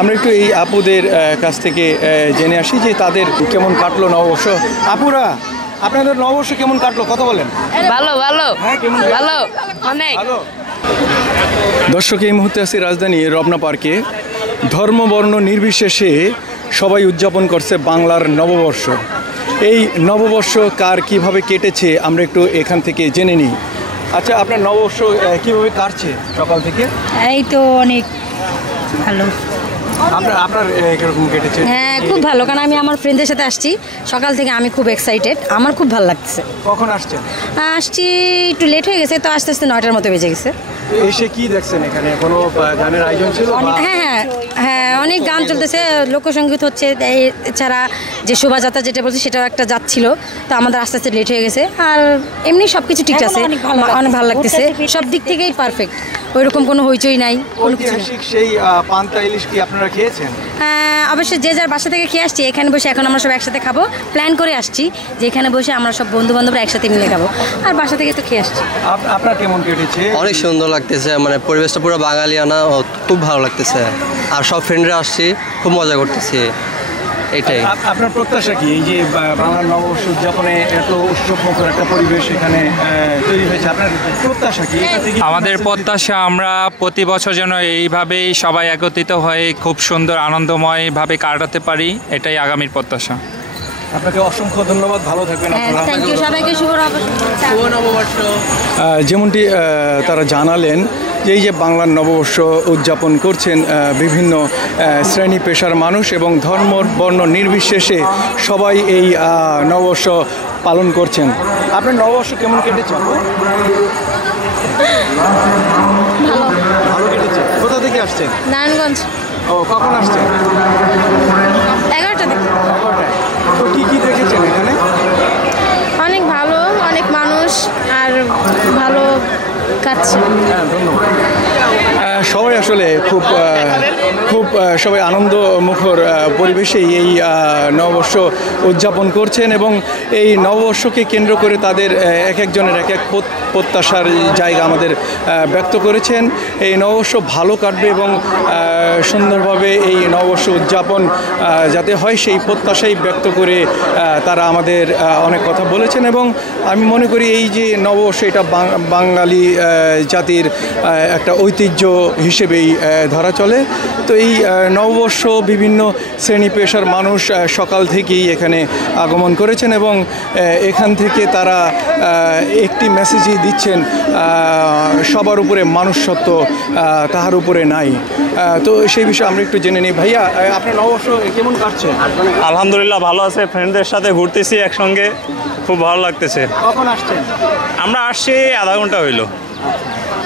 আমরা একটু এই আপুদের কাছ থেকে জেনে আসি যে তাদের কেমন কাটলো নববর্ষ। আপুরা, আপনাদের নববর্ষ কেমন কাটলো কথা বলেন। ভালো ভালো ভালো অনেক ভালো। দর্শক, এই মুহূর্তে আছি রাজধানী রমনা পার্কে। ধর্ম বর্ণ নির্বিশেষে সবাই উদযাপন করছে বাংলার নববর্ষ। এই নববর্ষ কার কিভাবে কেটেছে আমরা একটু এখান থেকে জেনে নিই। আচ্ছা, আপনার নববর্ষ কিভাবে কাটছে সকাল থেকে? এই তো অনেক ভালো। আপনার কিরকম কেটেছে? হ্যাঁ, খুব ভালো, কারণ আমি আমার ফ্রেন্ডদের সাথে আসছি সকাল থেকে। আমি খুব এক্সাইটেড, আমার খুব ভালো লাগছে। কখন আসছেন? আসছি একটু লেট হয়ে গেছে, তো আস্তে আস্তে 9টার মতো বেজে গেছে। এসে কি দেখছেন এখানে? কোনো গানের আয়োজন ছিল? হ্যাঁ হ্যাঁ হ্যাঁ, অনেক গান চলতেছে, লোকসঙ্গীত হচ্ছে। এছাড়া যে শোভাযাত্রা যেটা বলছে সেটাও একটা যাচ্ছিল, তো আমাদের আস্তে আস্তে লেট হয়ে গেছে। আর এমনি সব কিছু ঠিক আছে, অনেক ভালো লাগতেছে, সব দিক থেকেই পারফেক্ট। ওইরকম কোনো হইচই নাই, কোনো কিছু না। সেই পান্তা ইলিশ কি আপনারা খেয়েছেন? অবশ্যই যে যার বাসা থেকে খেয়ে আসছি, এখানে বসে এখন আমরা সব একসাথে খাবো প্ল্যান করে আসছি, যে এখানে বসে আমরা সব বন্ধু বান্ধবরা একসাথে মিলে খাবো। আর বাসা থেকে তো খেয়ে আসছি। আপনার কেমন কেটেছে? অনেক সুন্দর লাগতেছে, মানে পরিবেশটা পুরো বাঙালিয়ানা, খুব ভালো লাগতেছে। আর সব ফ্রেন্ডরা আসছি, খুব মজা করতেছি, এটাই। আপনার প্রত্যাশা কি এই যে বাংলার নববর্ষ উদযাপনে এত উৎসবমুখর একটা পরিবেশ এখানে তৈরি হয়েছে, আপনার প্রত্যাশা কি? আমাদের প্রত্যাশা আমরা প্রতি বছর যেন এইভাবেই সবাই একত্রিত হয়ে খুব সুন্দর আনন্দময়ভাবে কাটাতে পারি, এটাই আগামীর প্রত্যাশা। আপনাকে অসংখ্য ধন্যবাদ, ভালো থাকবেন আপনারা। থ্যাংক ইউ, সবাইকে শুভ নববর্ষ। যেমনটি তারা জানালেন যে এই যে বাংলার নববর্ষ উদযাপন করছেন বিভিন্ন শ্রেণী পেশার মানুষ এবং ধর্ম বর্ণ নির্বিশেষে সবাই এই নববর্ষ পালন করছেন। আপনার নববর্ষ কেমন কেটেছে? ভালো কেটেছে। কোথা থেকে আসছেন? নারায়ণগঞ্জ। ও, কখন আসছেন? 11টা থেকে। 11টায়। তো কী কী দেখেছেন এখানে? অনেক ভালো, অনেক মানুষ, আর ভালো কাটছে। হ্যাঁ, ধন্যবাদ। সবাই আসলে খুব সবাই আনন্দ মুখর পরিবেশেই এই নববর্ষ উদযাপন করছেন এবং এই নববর্ষকে কেন্দ্র করে তাদের এক একজনের এক এক প্রত্যাশার জায়গা আমাদের ব্যক্ত করেছেন। এই নববর্ষ ভালো কাটবে এবং সুন্দরভাবে এই নববর্ষ উদযাপন যাতে হয় সেই প্রত্যাশাই ব্যক্ত করে তারা আমাদের অনেক কথা বলেছেন। এবং আমি মনে করি এই যে নববর্ষ, এটা বাঙালি জাতির একটা ঐতিহ্য হিসেবেই ধরা চলে। তো এই নববর্ষ বিভিন্ন শ্রেণী পেশার মানুষ সকাল থেকেই এখানে আগমন করেছেন এবং এখান থেকে তারা একটি মেসেজই দিচ্ছেন, সবার উপরে মানুষত্ব, তাহার উপরে নাই। তো সেই বিষয়ে আমরা একটু জেনে নিই। ভাইয়া, আপনার নববর্ষ কেমন কাটছে? আলহামদুলিল্লাহ ভালো আছে, ফ্রেন্ডদের সাথে ঘুরতেছি একসঙ্গে, খুব ভালো লাগতেছে। কখন আসছেন? আমরা আসছি আধা ঘন্টা হইলো।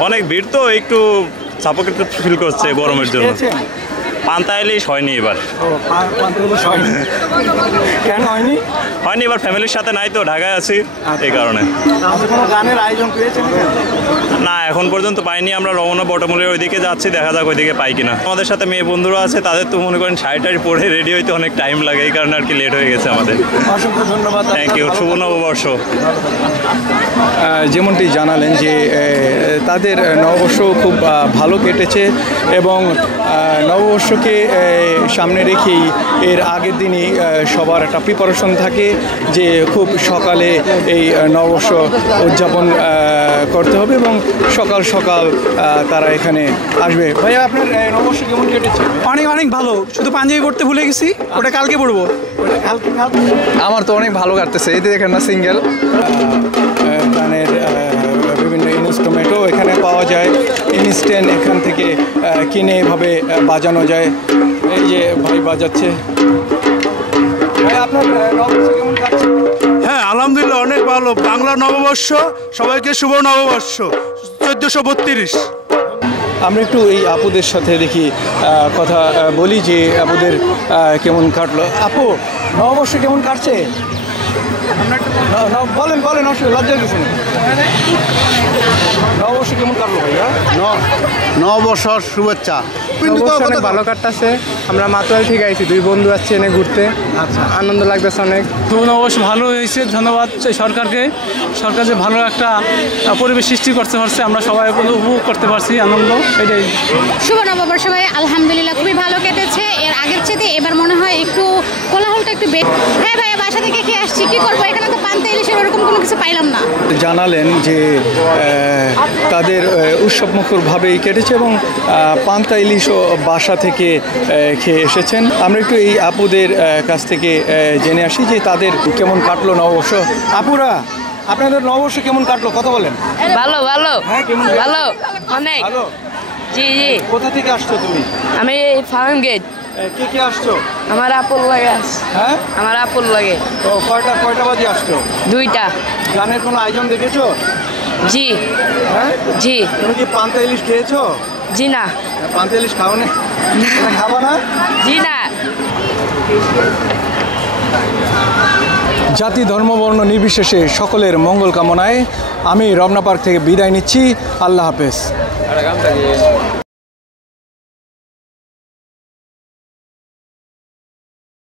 অনেক ভিড় তো, একটু সাপোকেট ফিল করছে গরমের জন্য। পান্তা ইলিশ হয়নি এবার। কেন হয়নি? হয়নি এবার, ফ্যামিলির সাথে নাই তো, ঢাকায় আছি, এই কারণে। কোনো গানের আয়োজন পেয়েছেন? না, এখন পর্যন্ত পাইনি। আমরা রমনা বটমূলের ওইদিকে যাচ্ছি, দেখা যাক ওইদিকে পাই কিনা। আমাদের সাথে মেয়ে বন্ধুরা আছে, তাদের তো মনে করেন শাড়ি টাড়ি পরে রেডি হইতে অনেক টাইম লাগে, এই কারণে আর কি লেট হয়ে গেছে আমাদের। অসংখ্য ধন্যবাদ। থ্যাংক ইউ, শুভ নববর্ষ। যেমনটি জানালেন যে তাদের নববর্ষ খুব ভালো কেটেছে এবং নববর্ষকে সামনে রেখেই এর আগের দিনই সবার একটা প্রিপারেশন থাকে যে খুব সকালে এই নববর্ষ উদযাপন করতে হবে এবং সকাল সকাল তারা এখানে আসবে। ভাইয়া, আপনার নববর্ষ কেমন কেটেছে? অনেক অনেক ভালো, শুধু পাঞ্জাবি পড়তে ভুলে গেছি, ওটা কালকে পড়বো। আমার তো অনেক ভালো কাটতেছে, এই দেখেন না সিঙ্গেল গানের বিভিন্ন ইনস্ট্রুমেন্টও এখানে পাওয়া যায়, ইনস্ট্যান্ট এখান থেকে কিনে এভাবে বাজানো যায়। এই যে ভাই বাজাচ্ছে। ভাই, আপনার নববর্ষ কেমন কাটছে? হ্যাঁ, আলহামদুলিল্লাহ অনেক ভালো। বাংলা নববর্ষ, সবাইকে শুভ নববর্ষ 1432। আমরা একটু এই আপুদের সাথে দেখি কথা বলি যে আপুদের কেমন কাটলো। আপু, নববর্ষ কেমন কাটছে? বলেন বলেন, অসুবিধা, লজ্জা কিছু নেই। নববর্ষ কেমন কাটলো ভাইয়া? নববর্ষর শুভেচ্ছা। অনেক ভালো কাটতেছে। আমরা মাতুয়াল থেকে আইছি, 2 বন্ধু আসছে এনে ঘুরতে। আচ্ছা, আনন্দ লাগতেছে অনেক। নববর্ষ ভালো হয়েছে, ধন্যবাদ সরকারকে। সরকার যে ভালো একটা পরিবেশ সৃষ্টি করতে পারছে, আমরা সবাই উপভোগ করতে পারছি আনন্দ, এটাই। শুভ নববর্ষ ভাই, আলহামদুলিল্লাহ খুবই ভালো কেটেছে একটু হ্যাঁ ভাইয়া বাসা থেকে খেয়ে আসছি, কি করবো, এখানে তো পান্তা ইলিশের ওরকম কোনো কিছু পাইলাম না। জানালেন যে তাদের উৎসবমুখরভাবেই কেটেছে এবং পান্তা ইলিশও বাসা থেকে খেয়ে এসেছেন। আমরা একটু এই আপুদের কাছ থেকে জেনে আসি যে তাদের কেমন কাটলো নববর্ষ। আপুরা, আপনাদের নববর্ষ কেমন কাটলো কথা বলেন। ভালো ভালো হ্যাঁ, কেমন ভালো অনেক। ভালো। জি জি। কোথা থেকে আসছো তুমি? আমি ফার্ম গেট। কে কে আসছো? আমার আপল লাগে আছে। হ্যাঁ, আমার আপল লাগে। তো কয়টা বাজে আসছো? 2টা। গানের কোনো আয়োজন দেখেছো? জি হ্যাঁ জি। তুমি কি পান্তা ইলিশ খেয়েছো? জি না। পান্তা ইলিশ খাও না? খাবা না? জি না। জাতি ধর্ম বর্ণ নির্বিশেষে সকলের মঙ্গল কামনায় আমি রমনা পার্ক থেকে বিদায় নিচ্ছি। আল্লাহ হাফেজ।